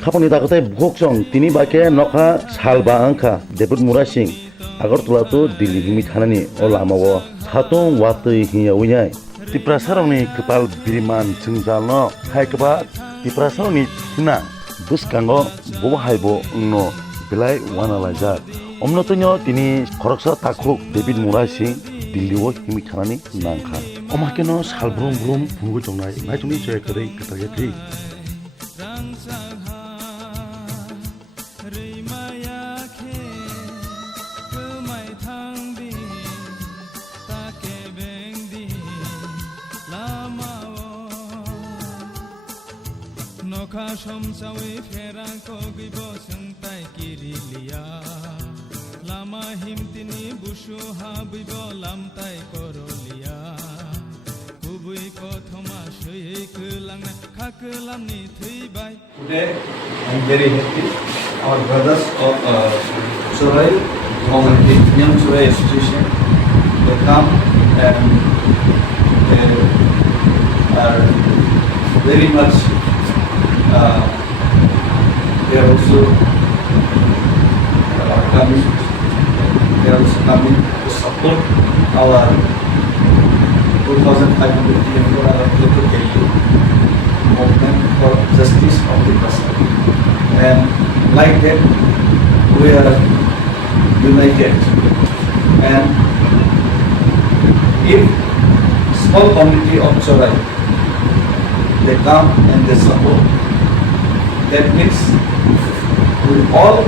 Kaponi dakotai bukhokchong tini bake nokha salba angkha Devid Morasing Agartala to Delhi himi thanani o lamao khatong watui hiya unyai tiprasaroni kepal biriman chungjalno haikba tiprasaroni thina buskango bo haibo no belai wanalajak omnotonyo tini khoroksa takhuk Devid Morasing Delhi o himi thanani nangkha omakeno salbrum brum bungo jongnai naijuni joy kare ketageti Nokha somsawi ferang kogwi boseng tai kirilia lama himtini busu habibo lam tai korolia kubui kothoma sui kelang khakelam ni theibai. Today I am very happy. Our brothers of Sorai Young Sorai Association, they come and they are very much they are also coming to support our 2,500 km local value movement for justice of the person. And like that, we are united. And if small community of Chorai, they come and they support, that means we all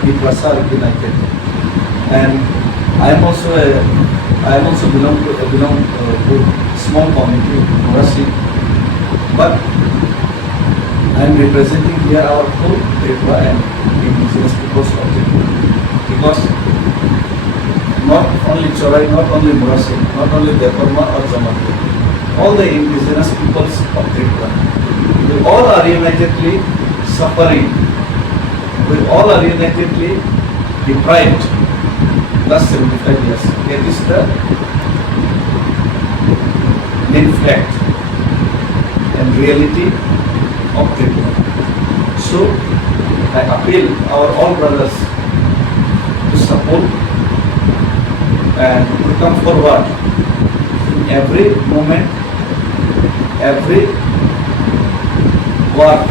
people are united. And I am also belong to small community, Morasing, but I am representing here our full Tripura and indigenous peoples of Tripura, because not only Chorai, not only Morasing, not only Deparma or Jamati, all the indigenous peoples of Tripura, we all are unitedly suffering, we all are unitedly deprived last 75 years. That is the main fact and reality of Tripura. So I appeal our all brothers to support and to come forward in every moment, every work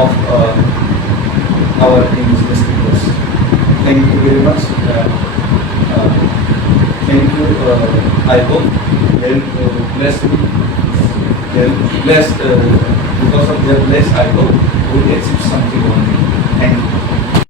of our indigenous peoples. Thank you very much. Thank you. I hope they will bless me. They will bless because of their bless. I hope we will achieve something only. Thank you.